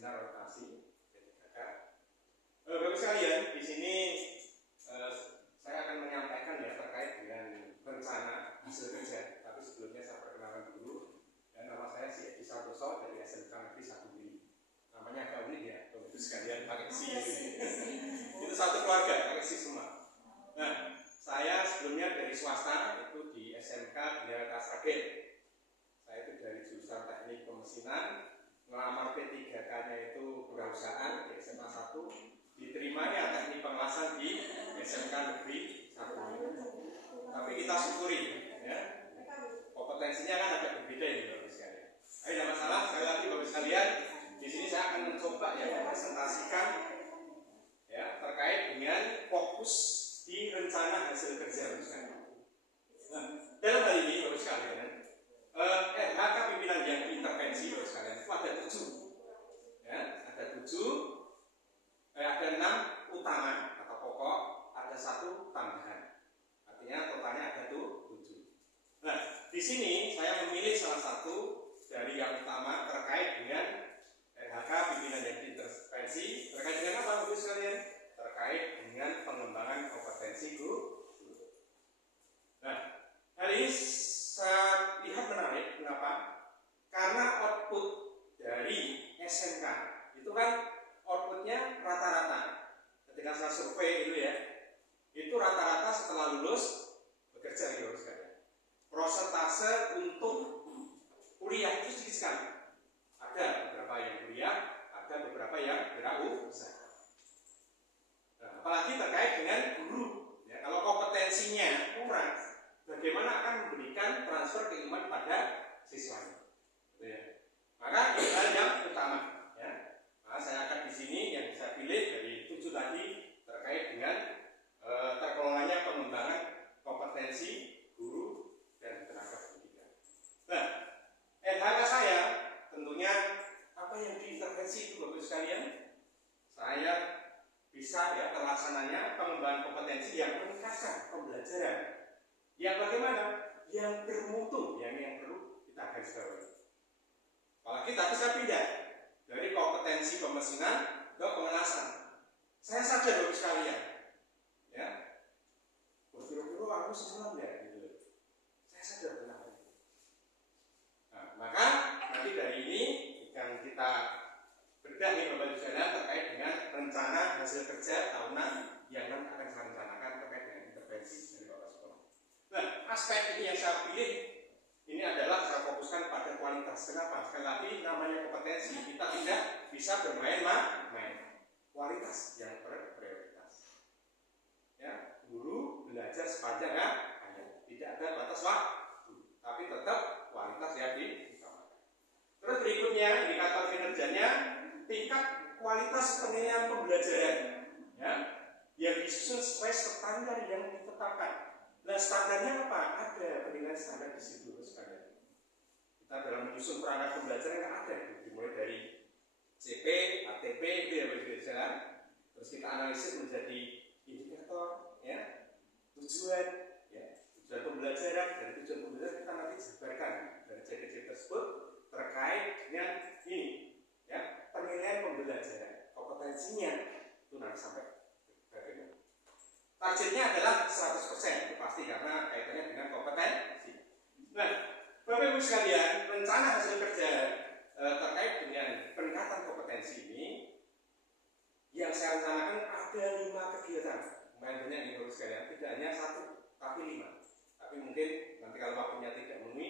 Sinar Rotasi P3K. Bapak sekalian, di sini saya akan menyampaikan ya terkait dengan rencana hasil kerja. Tapi sebelumnya saya perkenalkan dulu. Dan nama saya si Edi Santoso dari SMK Negeri 1 Wili. Namanya agak unik ya, Bapak sekalian pakai si. Itu satu keluarga pakai si semua. Nah, saya sebelumnya dari swasta itu di SMK Bina Kasragen. Saya itu dari jurusan Teknik Pemesinan, ngelamar P3K-nya itu kewirausahaan di SMA 1, diterimanya Teknik Pengelasan di SMK Negeri 1. Tapi kita syukuri ya. Kompetensinya kan agak berbeda ini Bapak sekalian. Tidak masalah, sekali lagi Bapak sekalian, di sini saya akan mencoba ya mempresentasikan ya terkait dengan fokus di rencana hasil kerja Bapak sekalian. Nah, dalam hal ini Bapak sekalian, RHK pimpinan yang diintervensi Bapak sekalian itu ada 7 ya, ada 7, ada 6 utama atau pokok, ada 1 tambahan, artinya totalnya ada 7. Nah, di sini saya memilih salah satu dari yang utama terkait dengan RHK pimpinan yang diintervensi. Terkait dengan apa Bapak sekalian? Terkait dengan pengembangan kompetensi guru. Nah, hari ini saya lihat menarik, kenapa? Karena output dari SMK itu kan outputnya rata-rata. Ketika saya survei itu ya, itu rata-rata setelah lulus bekerja gitu sekalian. Prosentase untuk kuliah itu sedikit sekali. Ada beberapa yang kuliah, ada beberapa yang berwirausaha. Nah, apalagi terkait dengan guru. Ya, kalau kompetensinya kurang, bagaimana akan memberikan transfer keilmuan pada siswanya? Gitu ya. Maka ini hal yang utama. Ya. Nah, saya akan di sini yang saya pilih dari 7 tadi terkait dengan terkelolanya pengembangan kompetensi guru dan tenaga pendidikan. Nah, RHK saya tentunya apa yang diintervensi itu Bapak sekalian, saya bisa ya terlaksananya pengembangan kompetensi yang meningkatkan pembelajaran yang bagaimana? Yang bermutu, yang perlu kita garis bawahi. Apalagi tadi saya pindah dari kompetensi pemesinan ke pengelasan. Saya sadar Bapak sekalian, ya, buru-buru aku semua ya, gitu. Saya sadar benar. Nah, maka nanti dari ini yang kita bedah nih Bapak sekalian terkait dengan rencana hasil kerja tahunan yang akan saya rencanakan terkait dengan intervensi dari Bapak sekolah. Nah, aspek ini yang saya pilih ini adalah saya fokuskan pada kualitas. Kenapa? Sekali lagi namanya kompetensi, kita tidak bisa bermain-main. Kualitas yang berprioritas. Ya, guru belajar sepanjang hayat, tidak ada batas waktu, tapi tetap kualitas yang diutamakan. Terus berikutnya indikator kinerjanya tingkat kualitas penilaian pembelajaran, ya, yang disusun sesuai standar yang ditetapkan. Nah, standarnya apa? Ada penilaian standar di situ sekalian. Kita dalam menyusun perangkat pembelajaran kan ada, dimulai dari CP, ATP, itu ya berjalan. Terus kita analisis menjadi indikator, ya, tujuan, ya, tujuan pembelajaran. Dari tujuan pembelajaran kita nanti jabarkan dari CPC tersebut terkait dengan ini, ya, penilaian pembelajaran, kompetensinya itu nanti sampai bagaimana. Targetnya adalah 100%, itu pasti karena kaitannya dengan kompetensi. Nah, Bapak Ibu sekalian, rencana hasil kerja terkait dengan peningkatan kompetensi ini yang saya rencanakan ada 5 kegiatan. Lumayan banyak nih Bapak sekalian, tidak hanya 1, tapi 5. Tapi mungkin nanti kalau waktunya tidak memenuhi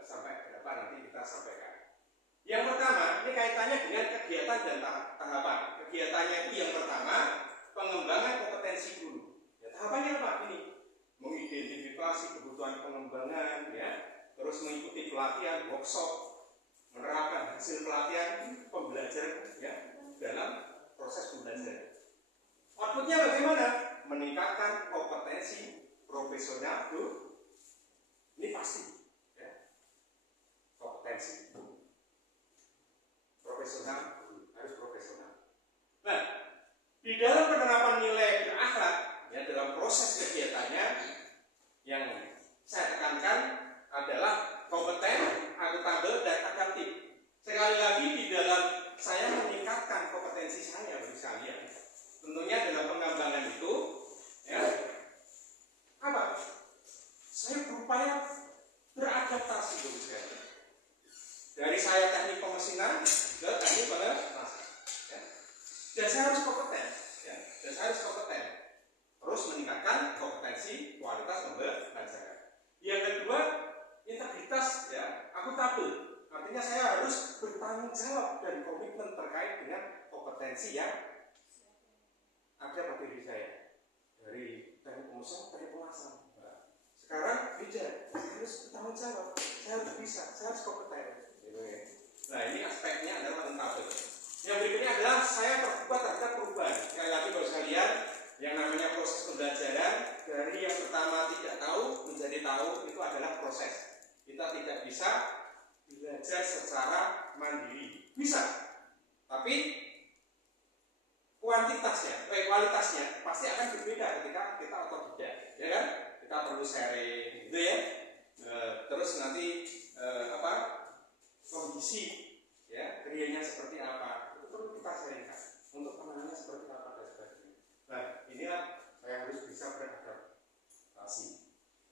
sampai berapa nanti kita sampaikan. Yang pertama, ini kaitannya dengan kegiatan dan tahapan. Kegiatannya itu yang pertama, pengembangan kompetensi guru. Ya, tahapannya apa ini? Mengidentifikasi kebutuhan pengembangan, ya, terus mengikuti pelatihan, workshop, menerapkan hasil pelatihan pembelajaran, ya, dalam proses pembelajaran. Outputnya bagaimana? Meningkatkan kompetensi profesional guru. Ini pasti, ya, kompetensi profesional guru harus profesional. Nah, di dalam penerapan nilai berakhlak, ya, dalam proses kegiatannya yang saya tekankan adalah kompeten, akuntabel, dan adaptif. Sekali lagi di dalam saya saya teknik pemesinan ke teknik pengemasan. Ya. Dan saya harus kompeten. Ya. Dan saya harus kompeten. Terus meningkatkan kompetensi kualitas pembelajaran. Yang kedua, integritas, ya, akuntabel. Artinya saya harus bertanggung jawab dan komitmen terkait dengan kompetensi yang ada pada diri saya. Dari teknik pengusaha, teknik pemasaran. Nah, sekarang beda, saya harus bertanggung jawab, saya harus bisa, saya harus kompeten. Nah, ini aspeknya adalah akuntabel. Yang berikutnya adalah saya terbuka terhadap perubahan. Sekali lagi bagi sekalian, yang namanya proses pembelajaran dari yang pertama tidak tahu menjadi tahu itu adalah proses. Kita tidak bisa belajar secara mandiri. Bisa, tapi kualitasnya pasti akan berbeda ketika kita otodidak, ya kan? Kita perlu sharing, gitu ya. Terus nanti kondisi, ya, krianya seperti apa, itu perlu kita sharingkan. Untuk penanganannya seperti apa dan sebagainya. Nah, inilah saya harus bisa beradaptasi.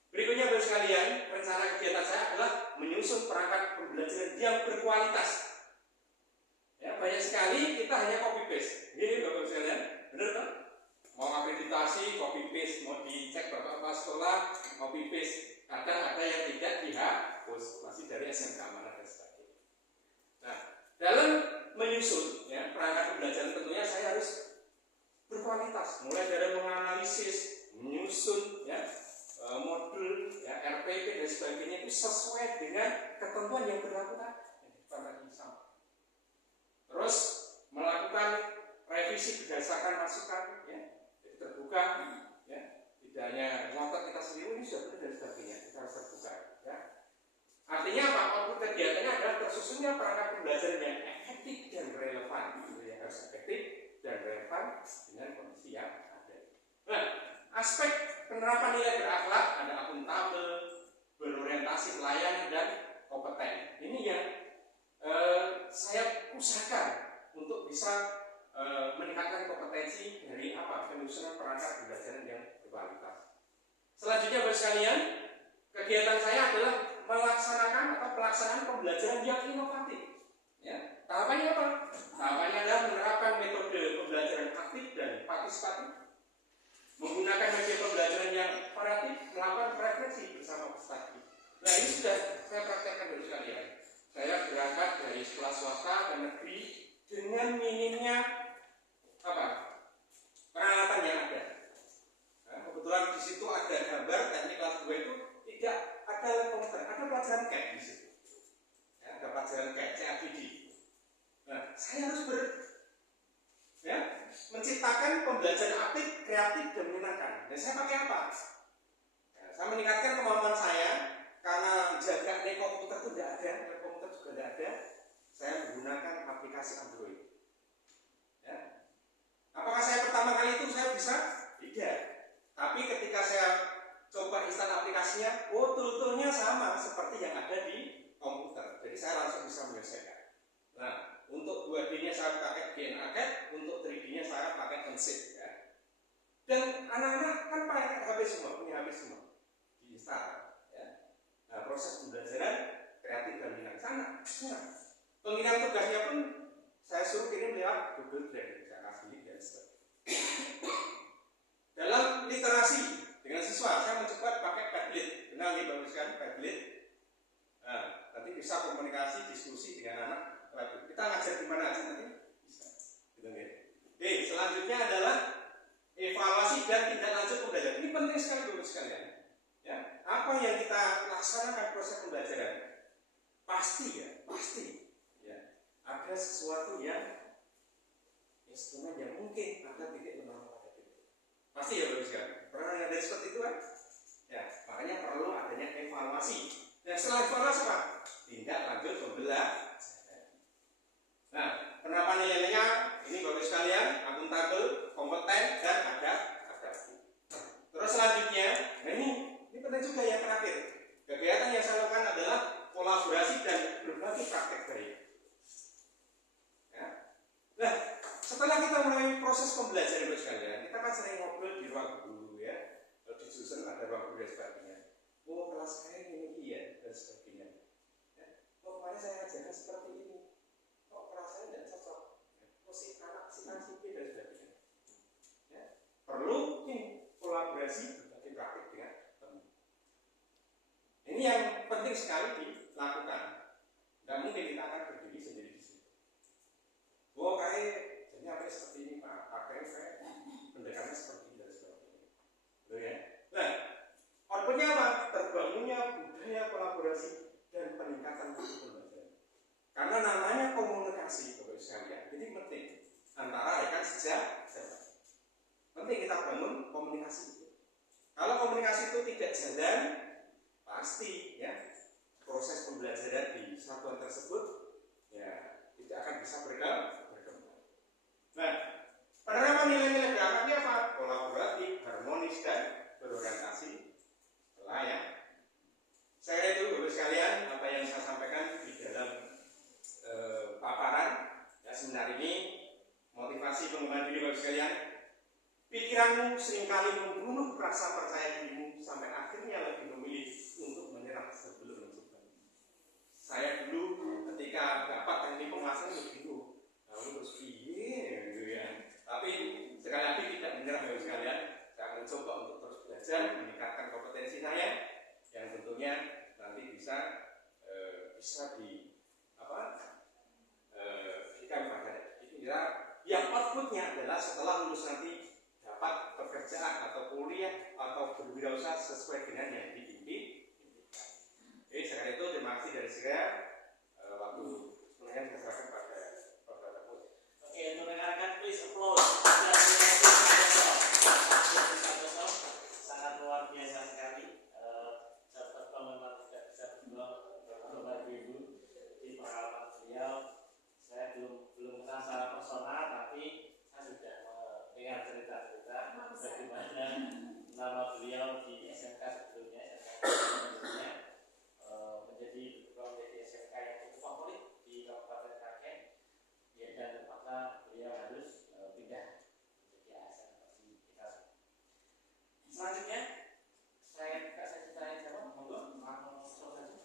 Berikutnya bagi sekalian, rencana kegiatan saya adalah menyusun perangkat pembelajaran yang berkualitas. Ya, banyak sekali kita hanya copy paste. Ini Bapak sekalian, benar kan? Mau akreditasi, copy paste, mau dicek Bapak sekolah, copy paste. Kadang ada yang tidak dihapus, masih dari SMK mana dan sebagainya. Nah, dalam menyusun, ya, perangkat pembelajaran tentunya saya harus berkualitas. Mulai dari menganalisis, menyusun, ya, modul, ya, RPP dan sebagainya itu sesuai dengan ketentuan yang berlaku tadi. Terus melakukan revisi berdasarkan masukan, ya, jadi terbuka, ya, tidak hanya ngotot kita sendiri ini sudah benar dan sebagainya, kita harus terbuka, ya. Artinya apa? Output kegiatannya adalah tersusunnya perangkat pembelajaran yang efektif dan relevan, gitu ya, harus efektif dan relevan dengan kondisi yang ada. Nah, aspek penerapan nilai berakhlak ada akuntabel, berorientasi pelayanan dan kompeten. Ini yang saya usahakan untuk bisa meningkatkan kompetensi dari penyusunan perangkat pembelajaran yang berkualitas. Selanjutnya bagi sekalian, kegiatan saya adalah melaksanakan atau pelaksanaan pembelajaran yang inovatif. Ya, tahapannya apa? Tahapannya adalah menerapkan metode pembelajaran aktif dan partisipatif, menggunakan media pembelajaran yang variatif, melakukan refleksi bersama peserta. Nah, ini sudah saya praktekkan bagi sekalian. Saya berangkat dari sekolah swasta dan negeri dengan minimnya peralatan yang ada. Nah, kebetulan di situ ada gambar teknik kelas 2 itu tidak ada komputer, ada pelajaran CAD di situ. Ya, ada pelajaran CAD, CAD. Nah, saya harus menciptakan pembelajaran aktif, kreatif dan menyenangkan. Dan saya pakai apa? Ya, saya meningkatkan kemampuan saya karena jaga komputer itu tidak ada. Tidak ada, saya menggunakan aplikasi Android. Ya. Apakah saya pertama kali itu saya bisa? Tidak. Tapi ketika saya coba install aplikasinya, tool-toolnya sama seperti yang ada di komputer. Jadi saya langsung bisa menyelesaikan. Nah, untuk 2D-nya saya pakai GNACAD, untuk 3D-nya saya pakai Ensys. Ya. Dan anak-anak kan pakai HP semua, punya HP semua, diinstal. Ya. Nah, proses pembelajaran kreatif dan minat sana. Pengiriman tugasnya pun saya suruh kirim lewat Google Drive, saya kasih dan sebagainya. Dalam literasi dengan siswa, saya mencoba pakai Padlet. Kenal nih bagus sekali Padlet. Nah, nanti bisa komunikasi, diskusi dengan anak. Kita ngajar di mana aja nanti bisa. Gitu ya. Oke, selanjutnya adalah evaluasi dan tindak lanjut pembelajaran. Ini penting sekali bagus sekalian. Ya, apa yang kita laksanakan proses pembelajaran? Pasti ada sesuatu yang instrumen yang mungkin ada titik lemah pada itu. Pasti ya bagus kan? Pernah ada seperti itu kan? Ya, makanya perlu adanya evaluasi. Dan setelah evaluasi apa? Tindak lanjut pembelajaran. Nah, penerapan nilainya ini bagus sekalian, akuntabel, kompeten dan adaptif. Terus selanjutnya, ini penting juga yang terakhir. Kegiatan yang saya lakukan adalah kolaborasi dan berbagi praktek baik. Ya. Nah, setelah kita mulai proses pembelajaran itu sekalian, kita kan sering ngobrol di ruang guru ya, disusun ada ruang guru dan sebagainya. Oh, kelas saya ini iya dan sebagainya. Ya. Oh, kemarin saya ajarkan seperti sekali dilakukan. Nggak mungkin kita akan berdiri sendiri di situ. Oh kayak jadi apa seperti ini Pak, pakai saya pendekatannya seperti ini dan sebagainya. Loh ya. Nah, outputnya apa? Terbangunnya budaya kolaborasi dan peningkatan mutu pembelajaran. Karena namanya komunikasi, Bapak Ibu sekalian, jadi penting antara rekan sejak. Penting kita bangun komunikasi itu. Kalau komunikasi itu tidak jalan, pasti ya proses pembelajaran di satuan tersebut ya tidak akan bisa berkembang. Nah, penerapan nilai-nilai belakangnya apa? Kolaboratif, harmonis dan berorientasi layak. Saya itu Bapak sekalian apa yang saya sampaikan di dalam paparan ya seminar ini, motivasi pengembangan diri Bapak sekalian. Pikiranmu seringkali membunuh rasa percaya dirimu sampai akhirnya lebih memilih untuk menyerah sebelum mencoba. Saya dulu ketika dapat teknik pemasaran lebih bingung, lalu terus gitu ya. Tapi sekali lagi tidak menyerah Bapak sekalian. Saya mencoba untuk terus belajar, meningkatkan kompetensi saya, yang tentunya nanti bisa diberikan pada kita. Yang outputnya adalah setelah lulus nanti dapat pekerjaan atau kuliah atau berwirausaha sesuai dengan yang diimpikan. Jadi sekarang itu terima kasih dari saya. Waktu sebenarnya saya serahkan pada Bapak Kapolri. Oke, untuk rekan-rekan please applause. Sangat luar biasa sekali. Sahabat memang tidak bisa berjuang Bapak Ibu di pengalaman beliau. Saya belum kenal secara personal, tapi saya sudah mendengar cerita-cerita bagaimana nama beliau di SMK sebelumnya, menjadi SMK yang cukup favorit di Kabupaten Klaten. Ya, dan terpaksa beliau harus pindah menjadi ASN seperti kita. Selanjutnya saya buka sesi tanya jawab. Monggo, langsung saja.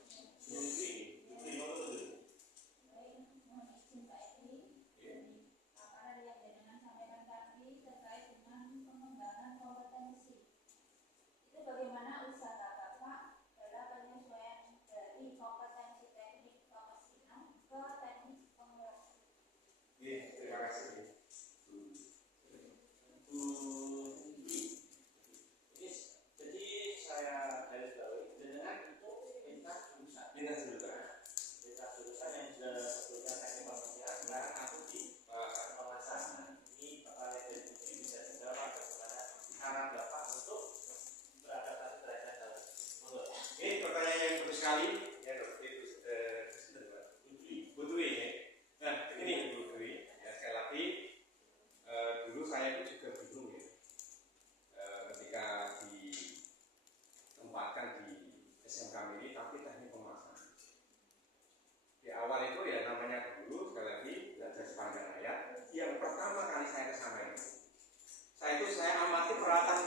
Bagaimana usaha Bapak dalam penyesuaian dari kompetensi teknik pemesinan ke teknik pengolahan? Terima kasih. Jadi saya garis bawahi dengan itu lintas jurusan yang sudah sebutkan teknik pemesinan. Sekarang aku di pemasaran. Ini Bapak Ledjen Budi bisa menjawab bagaimana cara Bapak untuk beradaptasi terhadap hal tersebut. Ini pertanyaan yang bagus sekali ya Bu Dwi ya. Nah ini Bu Dwi ya, sekali lagi dulu saya itu juga bingung ya ketika ditempatkan di SMK Miri tapi teknik pemasaran. Di awal itu ya namanya dulu sekali lagi belajar sepanjang hayat. Yang pertama kali saya kesana itu saya amati peralatan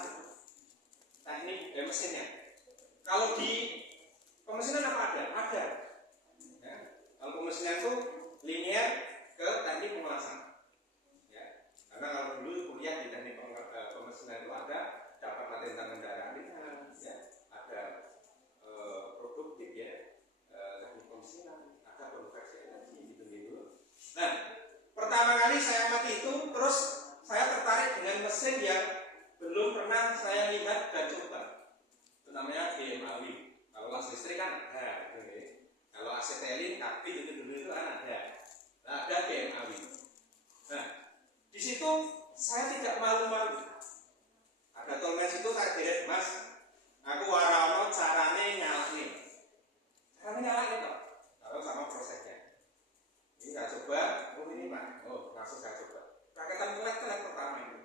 teknik mesinnya. Kalau di pemesinan apa ada? Ada. Ya. Kalau pemesinan itu linear ke teknik pengelasan. Ya. Karena kalau dulu kuliah di teknik pemesinan itu ada dapat latihan kendaraan ringan, ya. Ada produktif ya, teknik pemesinan, ada konversi energi gitu. Nah, pertama kali saya amati itu, terus saya tertarik dengan mesin yang belum pernah saya lihat dan coba. Itu namanya GMAW. Kalau las listrik kan ada, gitu. Kalau asetelin, kabin itu dulu itu kan ada. Nah, ada GMAW. Nah, di situ saya tidak malu-malu. Ada tulis itu saya direct Mas. Aku warano carane nyalane. Carane nyalane toh. Kalau sama prosesnya. Ini saya coba, oh ini Pak. Oh, langsung saya coba. Raketan kelek pertama itu.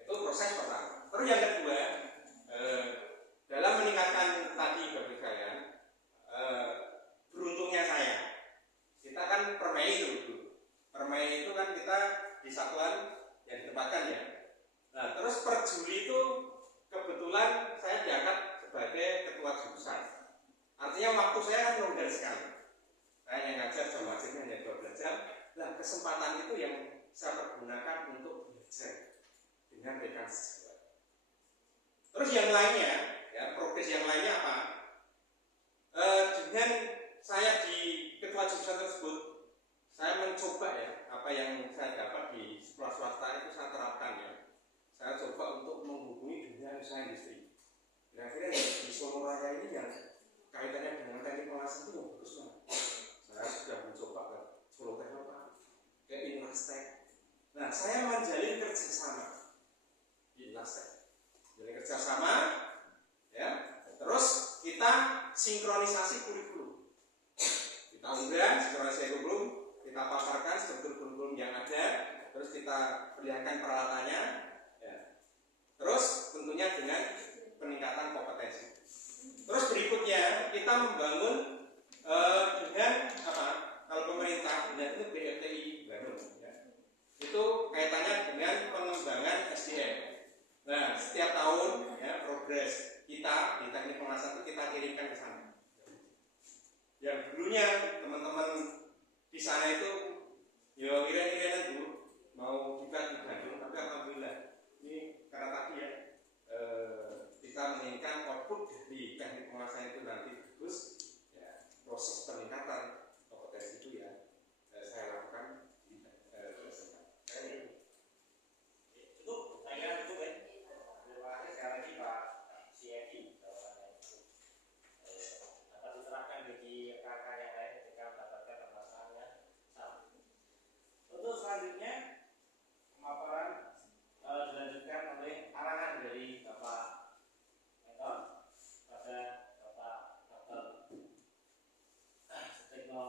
Itu proses pertama. Terus yang kedua, dalam meningkatkan tadi bagi kalian, beruntungnya saya, kita kan permai itu dulu. Permai itu kan kita di satuan yang ditempatkan ya. Nah, terus per Juli itu kebetulan saya diangkat sebagai ketua jurusan. Artinya waktu saya kan longgar sekali. Saya yang ngajar jam wajibnya hanya 12 jam. Nah, kesempatan itu yang saya pergunakan untuk belajar dengan rekan sejawat. Terus yang lainnya, ya progres yang lainnya apa? Dengan saya di ketua jurusan tersebut, saya mencoba ya apa yang saya dapat di sekolah swasta itu saya terapkan ya. Saya coba untuk menghubungi dunia usaha industri. Nah, akhirnya di Solo Raya ini yang kaitannya dengan teknik pengolahan itu yang bagus banget. Saya sudah mencoba ke Solo Teknopark, ke Inlastek. Nah, saya menjalin kerjasama di Inlastek, menjalin kerjasama, ya. Terus kita sinkronisasi kurikulum. Kita unggah sinkronisasi kurikulum, kita paparkan struktur kurikulum yang ada, terus kita perlihatkan peralatannya, ya. Terus tentunya dengan peningkatan kompetensi. Terus berikutnya kita membangun dengan apa? Kalau pemerintah dengan itu BLTI Bandung, ya. Itu kaitannya dengan pengembangan SDM. Nah, setiap tahun ya progres kita di teknik pengolahan itu kita kirimkan ke sana. Yang dulunya teman-teman di sana itu ya kira-kira dulu mau juga di Bandung, tapi alhamdulillah ini karena tadi ya kita menginginkan output dari teknik pengolahan itu nanti bagus, ya proses peningkatan kompetensi itu ya saya lakukan di cukup, saya kira cukup ya. Terima kasih sekali lagi Pak CID jawabannya itu dapat diterapkan bagi rekan-rekan yang lain ketika mendapatkan permasalahannya sama. Untuk selanjutnya pemaparan dilanjutkan oleh arahan dari Bapak Mentor pada Bapak Dr. Sutikno